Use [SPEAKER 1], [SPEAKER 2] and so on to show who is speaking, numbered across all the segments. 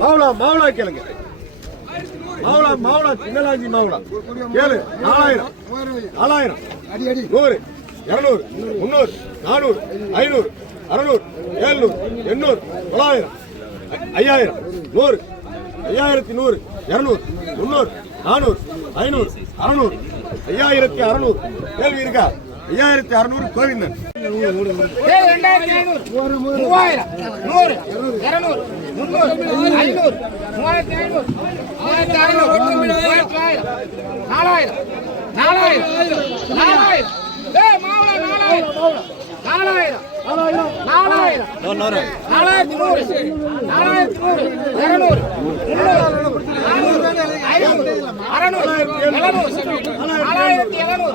[SPEAKER 1] மாவுளா மாவுளா கேளுங்க. மாவுளா மாவுளா சின்னலாஞ்சி மாவுளா. கேளு நாலாயிரம். நாலாயிரம். நூறு இருநூறு முந்நூறு நானூறு ஐநூறு அறுநூறு ஏழ்நூறு எண்ணூறு தொள்ளாயிரம் ஐயாயிரம் நூறு ஐயாயிரத்தி நூறு இருநூறு முந்நூறு நானூறு ஐநூறு அறுநூறு ஐயாயிரத்தி அறுநூறு. கேள்வி இருக்கா? ஐயாயிரத்தி அறுநூறு கோவிந்தன்.
[SPEAKER 2] மூவாயிரம். நூறு. இருநூறு. முந்நூறு. ஐநூறு. மூவாயிரத்தி ஐநூறு. மூவாயிரத்தி அறுநூறு. மூவாயிரத்தி ஆயிரம். நாலாயிரம். நாலாயிரம். நாலாயிரம். நாலாயிரம். நாலாயிரம். நாலாயிரத்தி நூறு. நாலாயிரத்தி நூறு. இருநூறு. நானூறு. ஐநூறு எழுநூறு. நாலாயிரத்தி எழுநூறு.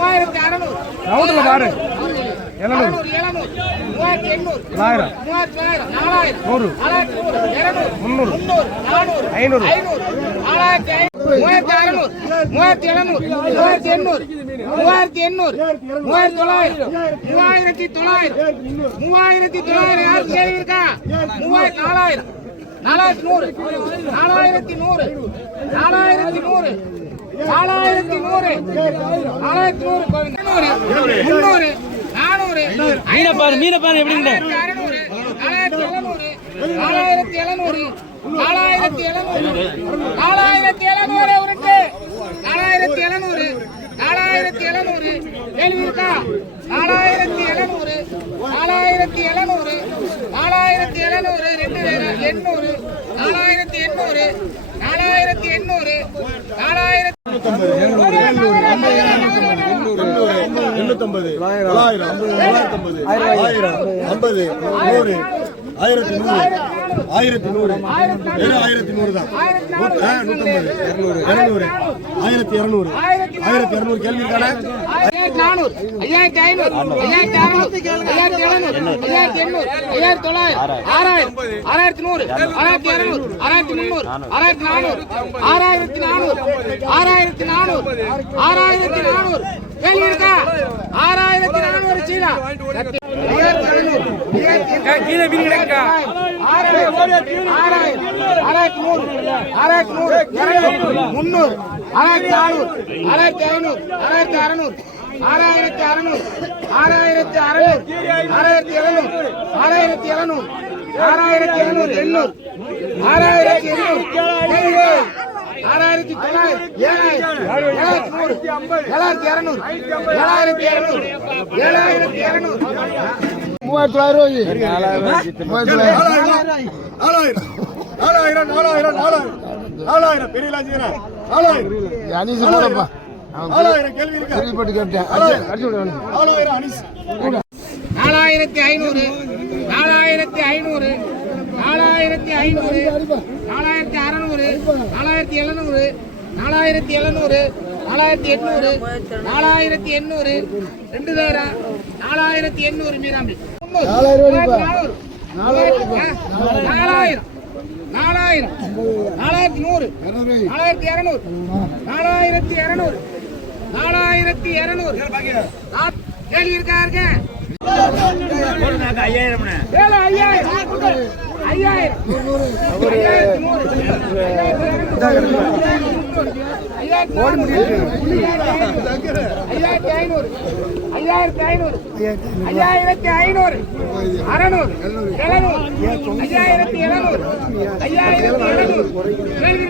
[SPEAKER 2] மூவாயிரத்தி அறுநூறு.
[SPEAKER 1] ரவுண்டுல பாரு.
[SPEAKER 2] எழுநூறு. மூவாயிரத்தி எண்ணூறு. மூவாயிரத்தி தொள்ளாயிரம். நாலாயிரம். நாலாயிரத்தி நூறு. இருநூறு.
[SPEAKER 1] முந்நூறு.
[SPEAKER 2] முந்நூறு. நானூறு.
[SPEAKER 1] ஐநூறு.
[SPEAKER 2] ஐநூறு. நாலாயிரத்தி ஐநூறு. மூவாயிரத்தி அறுநூறு. மூவாயிரத்தி எழுநூறு. மூவாயிரத்தி எண்ணூறு. மூவாயிரத்தி எண்ணூறு. மூவாயிரத்தி தொள்ளாயிரம். மூவாயிரத்தி தொள்ளாயிரம். மூவாயிரத்தி தொள்ளாயிரம் யாருக்கு கேள்வி இருக்கா? மூவாயிரத்தி நாலாயிரம். நாலாயிரத்தி நூறு. நாலாயிரத்தி நூறு. நாலாயிரத்தி நூறு. நாலாயிரத்தி நூறு. நாலாயிரத்தி நூறு கோவிந்தா. முந்நூறு. நானூறு.
[SPEAKER 3] மீனை பாரு மீனை பாரு எப்படிங்க
[SPEAKER 2] நாலாயிரத்தி எழுநூறு. நாலாயிரத்தி எழுநூறு. நாலாயிரத்தி எழுநூறு. நாலாயிரத்தி எழுநூறு உனக்கு. நாலாயிரத்தி எழுநூறு. நாலாயிரத்தி எழுநூறு. கேள்வி இருக்கா? நாலாயிரத்தி எழுநூறு. நாலாயிரத்தி எழுநூறு. நாலாயிரத்தி எழுநூறு. ரெண்டு. எண்ணூறு. நாலாயிரத்தி எண்ணூறு. நாலாயிரத்தி எண்ணூறு. நாலாயிரத்தி
[SPEAKER 1] எண்ணூத்தம்பது தொள்ளாயிரம் தொள்ளாயிரத்தம்பது ஆயிரம் ஐம்பது நூறு ஆயிரத்தி நூறு ஆயிரத்தி நூறு வெறும் ஆயிரத்தி நூறு தான். நூற்றம்பது இரநூறு இரநூறு ஆயிரத்தி இரநூறு ஆயிரத்தி இரநூறு கேள்வி இருக்கானே
[SPEAKER 2] ஐயாயிரத்தி நானூறு ஐயாயிரத்தி ஐநூறு ஐயாயிரத்தி அறுநூறு ஐயாயிரத்தி எழுநூறு ஐயாயிரத்தி எண்ணூறு ஐயாயிரத்தி தொள்ளாயிரம் ஆறாயிரம். ஆறாயிரத்தி நூறு ஆறாயிரத்தி இருநூறு ஆறாயிரத்தி முந்நூறு ஆறாயிரத்தி நானூறு ஆறாயிரத்தி நானூறு ஆறாயிரத்தி நானூறு ஆறாயிரத்தி நானூறு. கேள்வி இருக்கா? ஆறாயிரத்தி நானூறு
[SPEAKER 3] கீழே
[SPEAKER 2] ஆறாயிரத்தி நூறு ஆறாயிரத்தி நூறு முந்நூறு ஆறாயிரத்தி நானூறு ஆறாயிரத்தி ஐநூறு ஆறாயிரத்தி அறுநூறு. ஆறாயிரத்தி அறுநூறு ஆறாயிரத்தி அறுநூறு ஆறாயிரத்தி எழுநூறு ஆறாயிரத்தி எழுநூறு ஆறாயிரத்தி எழுநூறு எண்ணூறு ஆறாயிரத்தி எண்ணூறு ஆறாயிரத்தி தொள்ளாயிரம் ஏழாயிரம் ஏழாயிரத்தி நூறு ஏழாயிரத்தி இரநூறு ஏழாயிரத்தி இரநூறு ஏழாயிரத்தி இரநூறு
[SPEAKER 1] மூவாயிரத்தி தொள்ளாயிரம் நாலாயிரம் நாலாயிரம் நாலாயிரம் நாலாயிரம் நாலாயிரம் பெரிய லாஜிக்கிறா நாலாயிரம்
[SPEAKER 4] போடப்பா
[SPEAKER 1] நாலாயிரம் கேள்வி இருக்கா?
[SPEAKER 2] நாலாயிரத்தி ஐநூறு. நாலாயிரத்தி ஐநூறு. நாலாயிரத்தி ஐநூறு. நாலாயிரத்தி அறநூறு. நாலாயிரத்தி எழுநூறு. நாலாயிரத்தி எழுநூறு. நாலாயிரத்தி எண்ணூறு நாலாயிரத்தி எண்ணூறு. ரெண்டு பேரா? நாலாயிரத்தி எண்ணூறு மீராம்பி நாலாயிரம் நாலாயிரம் நாலாயிரத்தி நூறு. நாலாயிரத்தி இரநூறு நாலாயிரத்தி இரநூறு நாலாயிரத்தி இருநூறு. கேள்வி இருக்கா ஐயாயிரம் ஐயாயிரம் ஐயாயிரத்தி ஐநூறு. ஐயாயிரத்தி ஐநூறு. ஐயாயிரத்தி ஐநூறு. அறநூறு எழுநூறு ஐயாயிரத்தி எழுநூறு ஐயாயிரத்தி எழுநூறு கேள்வி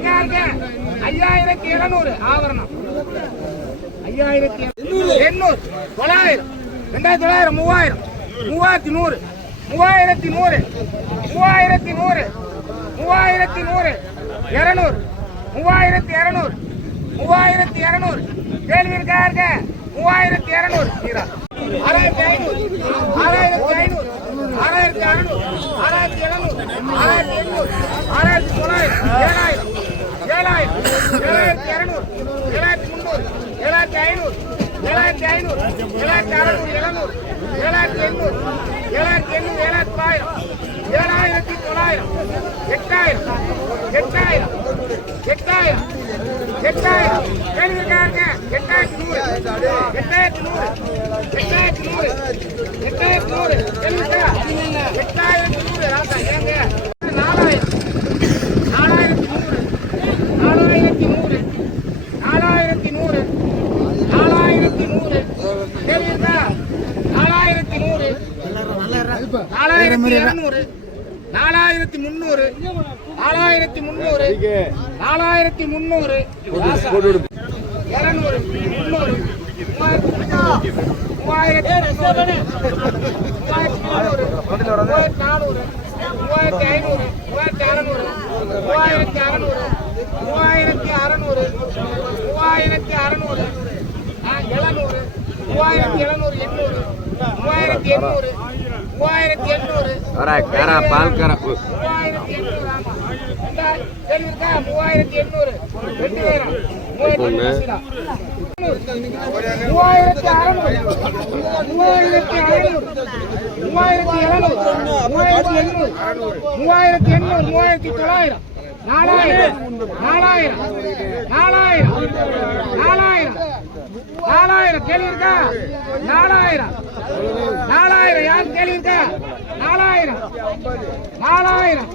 [SPEAKER 2] ஐயாயிரத்தி எழுநூறு ஆவரணம் ஐயாயிரத்தி எண்ணூறு தொள்ளாயிரம் ரெண்டாயிரத்தி தொள்ளாயிரம் மூவாயிரம் மூவாயிரத்தி நூறு மூவாயிரத்தி நூறு மூவாயிரத்தி நூறு மூவாயிரத்தி நூறு இரநூறு மூவாயிரத்தி இரநூறு மூவாயிரத்தி இரநூறு. கேள்வி இருக்கா இருக்க மூவாயிரத்தி இரநூறு. ஆறாயிரத்தி ஐநூறு ஆறாயிரத்தி ஐநூறு ஆறாயிரத்தி அறுநூறு ஆறாயிரத்தி எழுநூறு ஆறாயிரத்தி எண்ணூறு ஆறாயிரத்தி தொள்ளாயிரம் ஏழாயிரம். எண்ணூறு ஏழாயிரத்தி அறுநூறு எழுநூறு ஏழாயிரத்தி எண்ணூறு ஏழாயிரத்தி எண்ணூறு ஏழாயிரத்தி ஆயிரம் ஏழாயிரத்தி தொள்ளாயிரம் எட்டாயிரம் எட்டாயிரம் எட்டாயிரம் எட்டாயிரம் கேள்விக்காரங்க எட்டாயிரத்தி நூறு எட்டாயிரத்தி நூறு எட்டாயிரத்தி நூறு எட்டாயிரத்தி நூறு கேள்விக்கா எட்டாயிரத்தி நூறு ராசா ஏங்க நாலாயிரம் நாலாயிரத்தி நூறு நாலாயிரத்தி நூறு நாலாயிரத்தி நூறு நாலாயிரத்தி நூறு கேள்விக்கா நாலாயிரத்தி நூறு நாலாயிரத்தி இருநூறு நாலாயிரத்தி முந்நூறு நாலாயிரத்தி முந்நூறு நாலாயிரத்தி முந்நூறு இருநூறு முந்நூறு மூவாயிரத்தி முந்நூறு மூவாயிரத்தி நானூறு மூவாயிரத்தி ஐநூறு மூவாயிரத்தி அறநூறு மூவாயிரத்தி அறநூறு மூவாயிரத்தி அறநூறு மூவாயிரத்தி அறநூறு எழுநூறு மூவாயிரத்தி எழுநூறு எண்ணூறு மூவாயிரத்தி எண்ணூறு மூவாயிரத்தி எண்ணூறு எண்ணூறு ஆமா ரெண்டாயிரம் சரி மூவாயிரத்தி எண்ணூறு ரெண்டு மூவாயிரத்தி மூவாயிரத்தி அறநூறு மூவாயிரத்தி அறநூறு மூவாயிரத்தி எழுநூறு மூவாயிரத்தி எண்ணூறு மூவாயிரத்தி எண்ணூறு மூவாயிரத்தி தொள்ளாயிரம் நாலாயிரம். நாலாயிரம். நாலாயிரம். நாலாயிரம். நாலாயிரம் கேள்வி இருக்கா? நாலாயிரம். நாலாயிரம் யார் கேள்வி இருக்கா நாலாயிரம். நாலாயிரம்.